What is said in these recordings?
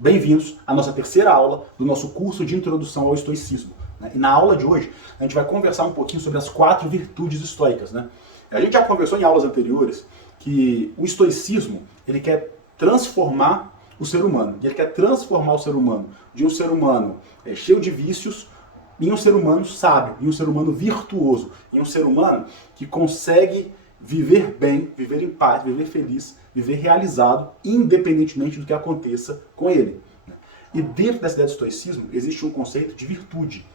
Bem-vindos à nossa terceira aula do nosso curso de Introdução ao Estoicismo. E na aula de hoje, a gente vai conversar um pouquinho sobre as 4 virtudes estoicas. A gente já conversou em aulas anteriores que o estoicismo, ele quer transformar o ser humano. E ele quer transformar o ser humano de um ser humano cheio de vícios em um ser humano sábio, em um ser humano virtuoso, em um ser humano que consegue viver bem, viver em paz, viver feliz, viver realizado, independentemente do que aconteça com ele. E dentro dessa ideia do estoicismo, existe um conceito de virtude,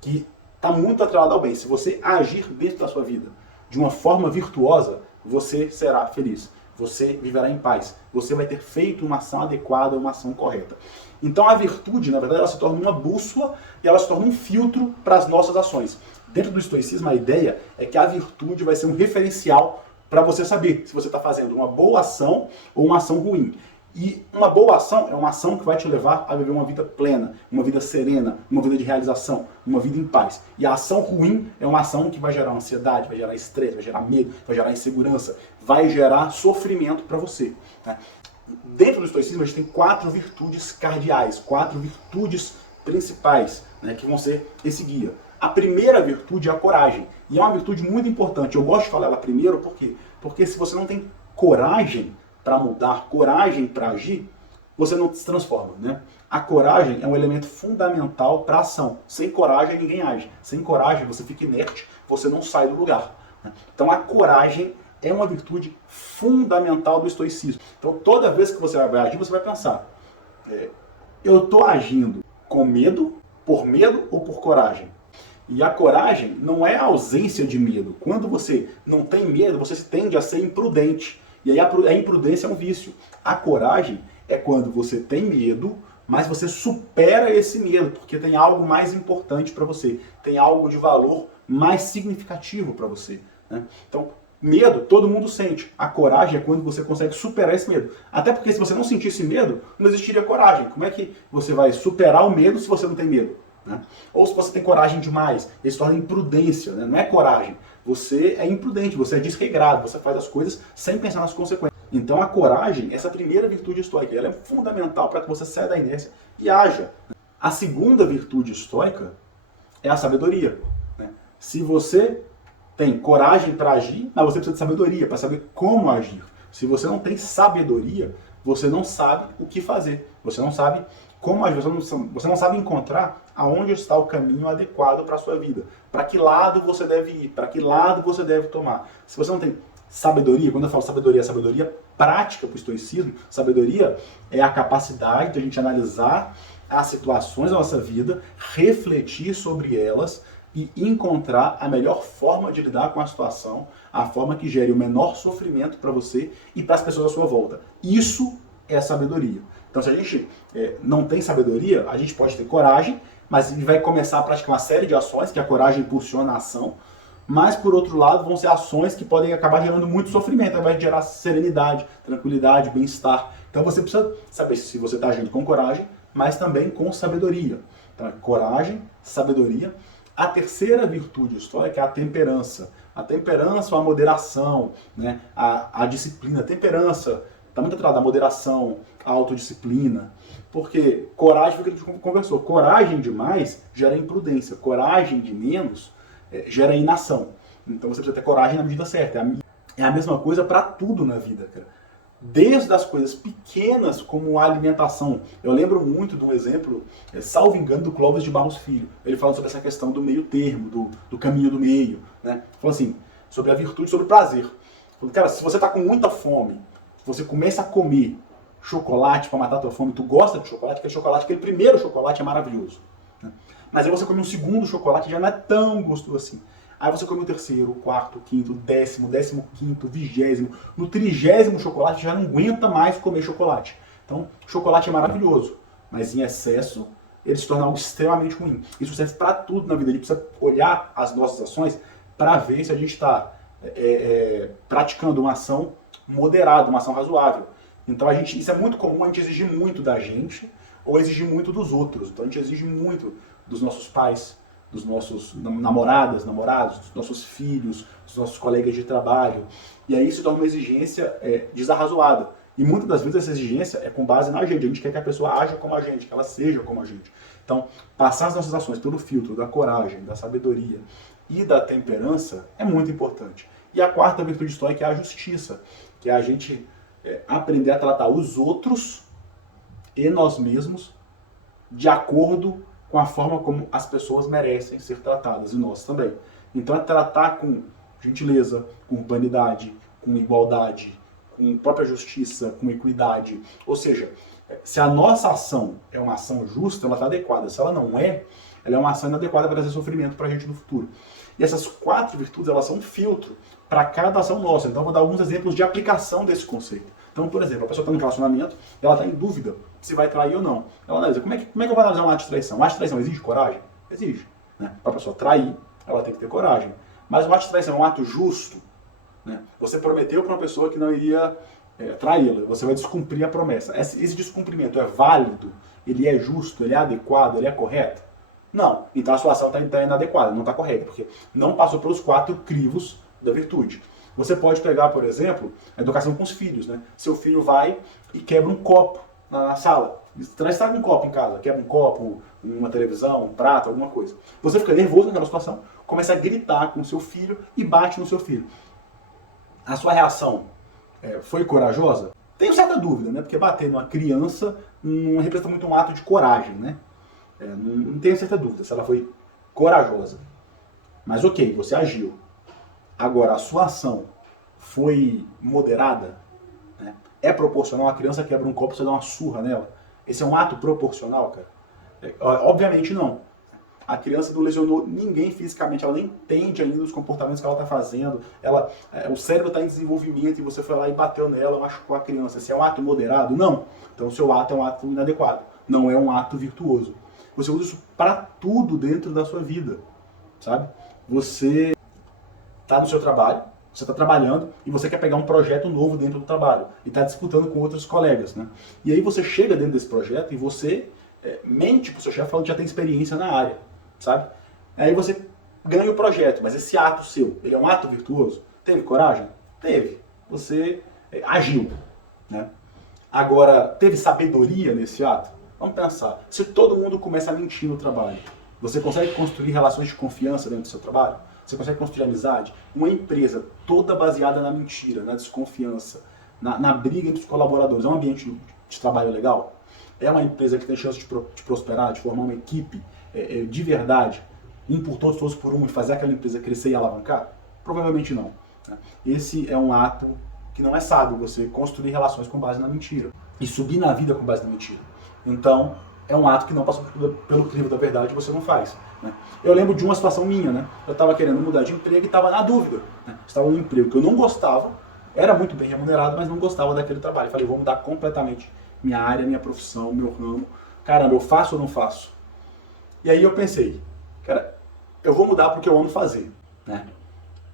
que está muito atrelado ao bem. Se você agir dentro da sua vida de uma forma virtuosa, você será feliz, você viverá em paz, você vai ter feito uma ação adequada, uma ação correta. Então a virtude, na verdade, ela se torna uma bússola e ela se torna um filtro para as nossas ações. Dentro do estoicismo, a ideia é que a virtude vai ser um referencial para você saber se você está fazendo uma boa ação ou uma ação ruim. E uma boa ação é uma ação que vai te levar a viver uma vida plena, uma vida serena, uma vida de realização, uma vida em paz. E a ação ruim é uma ação que vai gerar ansiedade, vai gerar estresse, vai gerar medo, vai gerar insegurança, vai gerar sofrimento para você. Dentro do estoicismo, a gente tem 4 virtudes cardeais, 4 virtudes principais, que vão ser esse guia. A primeira virtude é a coragem. E é uma virtude muito importante. Eu gosto de falar ela primeiro, por quê? Porque se você não tem coragem para mudar, coragem para agir, você não se transforma. A coragem é um elemento fundamental para a ação. Sem coragem, ninguém age. Sem coragem, você fica inerte, você não sai do lugar. Então a coragem é uma virtude fundamental do estoicismo. Então toda vez que você vai agir, você vai pensar, eu estou agindo com medo, por medo ou por coragem? E a coragem não é a ausência de medo. Quando você não tem medo, você tende a ser imprudente. E aí a imprudência é um vício. A coragem é quando você tem medo, mas você supera esse medo, porque tem algo mais importante para você. Tem algo de valor mais significativo para você. Então, medo todo mundo sente. A coragem é quando você consegue superar esse medo. Até porque se você não sentisse medo, não existiria coragem. Como é que você vai superar o medo se você não tem medo? Ou se você tem coragem demais, isso se torna imprudência, não é coragem. Você é imprudente, você é desregrado, você faz as coisas sem pensar nas consequências. Então a coragem, essa primeira virtude estoica, ela é fundamental para que você saia da inércia e haja. A segunda virtude estoica é a sabedoria. Se você tem coragem para agir, mas você precisa de sabedoria para saber como agir. Se você não tem sabedoria, você não sabe o que fazer. Você não sabe como agir, você não sabe encontrar aonde está o caminho adequado para a sua vida. Para que lado você deve ir, para que lado você deve tomar. Se você não tem sabedoria, quando eu falo sabedoria, é sabedoria prática para o estoicismo. Sabedoria é a capacidade de a gente analisar as situações da nossa vida, refletir sobre elas e encontrar a melhor forma de lidar com a situação, a forma que gere o menor sofrimento para você e para as pessoas à sua volta. Isso é sabedoria. Então, se a gente não tem sabedoria, a gente pode ter coragem, mas a gente vai começar a praticar uma série de ações, que a coragem impulsiona a ação, mas, por outro lado, vão ser ações que podem acabar gerando muito sofrimento, vai gerar serenidade, tranquilidade, bem-estar. Então, você precisa saber se você está agindo com coragem, mas também com sabedoria. Então, coragem, sabedoria. A terceira virtude estoica é a temperança. A temperança é a moderação, a disciplina. A temperança está muito atrás da moderação, a autodisciplina. Porque coragem, foi o que a gente conversou, coragem demais gera imprudência, coragem de menos gera inação. Então você precisa ter coragem na medida certa. É a mesma coisa para tudo na vida, cara. Desde as coisas pequenas, como a alimentação. Eu lembro muito de um exemplo, salvo engano, do Clóvis de Barros Filho. Ele fala sobre essa questão do meio termo, do caminho do meio. Fala assim, sobre a virtude, sobre o prazer. Falou, cara, se você está com muita fome, você começa a comer chocolate para matar a tua fome, tu gosta de chocolate, aquele primeiro chocolate é maravilhoso. Mas aí você come um segundo chocolate já não é tão gostoso assim. Aí você come o terceiro, o quarto, o quinto, o 15º, 20º. No 30º chocolate já não aguenta mais comer chocolate. Então, chocolate é maravilhoso, mas em excesso ele se torna algo extremamente ruim. Isso serve para tudo na vida. A gente precisa olhar as nossas ações para ver se a gente está praticando uma ação moderada, uma ação razoável. Então isso é muito comum, a gente exigir muito da gente ou exigir muito dos outros. Então a gente exige muito dos nossos pais, dos nossos namorados, dos nossos filhos, dos nossos colegas de trabalho. E aí se torna uma exigência desarrazoada. E muitas das vezes essa exigência é com base na gente. A gente quer que a pessoa haja como a gente, que ela seja como a gente. Então, passar as nossas ações pelo filtro da coragem, da sabedoria e da temperança é muito importante. E a quarta virtude estoica é a justiça, que é a gente aprender a tratar os outros e nós mesmos de acordo com a forma como as pessoas merecem ser tratadas, e nós também. Então é tratar com gentileza, com urbanidade, com igualdade, com própria justiça, com equidade. Ou seja, se a nossa ação é uma ação justa, ela está adequada. Se ela não é, ela é uma ação inadequada para trazer sofrimento para a gente no futuro. E essas quatro virtudes, elas são um filtro para cada ação nossa. Então eu vou dar alguns exemplos de aplicação desse conceito. Então, por exemplo, a pessoa está no relacionamento, ela está em dúvida se vai trair ou não. Ela analisa, como é que eu vou analisar um ato de traição? Um ato de traição exige coragem? Exige. Né? Para a pessoa trair, ela tem que ter coragem. Mas um ato de traição é um ato justo? Né? Você prometeu para uma pessoa que não iria traí-la, você vai descumprir a promessa. Esse descumprimento é válido? Ele é justo? Ele é adequado? Ele é correto? Não. Então a sua ação está inadequada, não está correta, porque não passou pelos quatro crivos da virtude. Você pode pegar, por exemplo, a educação com os filhos. Né? Seu filho vai e quebra um copo na sala. Traz um copo em casa, quebra um copo, uma televisão, um prato, alguma coisa. Você fica nervoso naquela situação, começa a gritar com o seu filho e bate no seu filho. A sua reação foi corajosa? Tenho certa dúvida, né? Porque bater numa criança não representa muito um ato de coragem, né? Não tenho certa dúvida se ela foi corajosa. Mas ok, você agiu. Agora, a sua ação foi moderada? Né? É proporcional? A criança quebra um copo, você dá uma surra nela. Esse é um ato proporcional, cara? Obviamente não. A criança não lesionou ninguém fisicamente, ela nem entende ainda os comportamentos que ela está fazendo. O cérebro está em desenvolvimento e você foi lá e bateu nela, machucou a criança. Esse é um ato moderado? Não. Então o seu ato é um ato inadequado. Não é um ato virtuoso. Você usa isso para tudo dentro da sua vida, sabe? Você está no seu trabalho, você está trabalhando e você quer pegar um projeto novo dentro do trabalho e está disputando com outros colegas, né? E aí você chega dentro desse projeto e você mente para o seu chefe falando que já tem experiência na área, sabe? Aí você ganha o projeto, mas esse ato seu, ele é um ato virtuoso? Teve coragem? Teve. Você agiu, né? Agora, teve sabedoria nesse ato? Vamos pensar, se todo mundo começa a mentir no trabalho, você consegue construir relações de confiança dentro do seu trabalho? Você consegue construir amizade? Uma empresa toda baseada na mentira, na desconfiança, na briga entre os colaboradores, é um ambiente de trabalho legal? É uma empresa que tem chance de prosperar, de formar uma equipe de verdade, um por todos, todos por um, e fazer aquela empresa crescer e alavancar? Provavelmente não. Né? Esse é um ato que não é sábio, você construir relações com base na mentira e subir na vida com base na mentira. Então, é um ato que não passou pelo crivo da verdade e você não faz. Né? Eu lembro de uma situação minha, né? Eu estava querendo mudar de emprego e estava na dúvida. Né? Estava num emprego que eu não gostava, era muito bem remunerado, mas não gostava daquele trabalho. Falei, vou mudar completamente minha área, minha profissão, meu ramo. Caramba, eu faço ou não faço? E aí eu pensei, cara, eu vou mudar porque eu amo fazer. Né?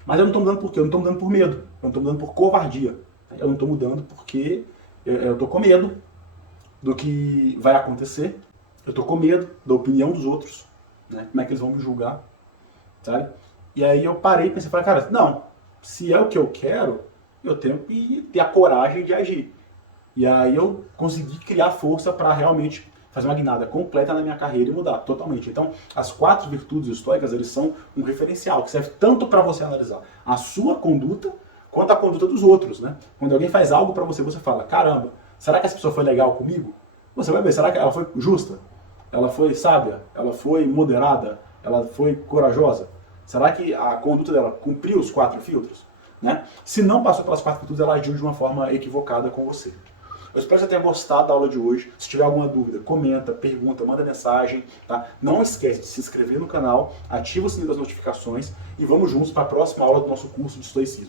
Mas eu não estou mudando por quê? Eu não estou mudando por medo. Eu não estou mudando por covardia. Eu não estou mudando porque eu estou com medo do que vai acontecer. Eu estou com medo da opinião dos outros. Né? Como é que eles vão me julgar. Sabe? E aí eu parei e pensei, cara, não. Se é o que eu quero, eu tenho que ter a coragem de agir. E aí eu consegui criar força para realmente fazer uma guinada completa na minha carreira e mudar totalmente. Então, as quatro virtudes estoicas, eles são um referencial que serve tanto para você analisar a sua conduta quanto a conduta dos outros, né? Quando alguém faz algo para você, você fala, caramba, será que essa pessoa foi legal comigo? Você vai ver, será que ela foi justa? Ela foi sábia? Ela foi moderada? Ela foi corajosa? Será que a conduta dela cumpriu os quatro filtros? Né? Se não passou pelas quatro virtudes, ela agiu de uma forma equivocada com você. Eu espero que você tenha gostado da aula de hoje. Se tiver alguma dúvida, comenta, pergunta, manda mensagem. Tá? Não esquece de se inscrever no canal, ativa o sininho das notificações e vamos juntos para a próxima aula do nosso curso de estoicismo.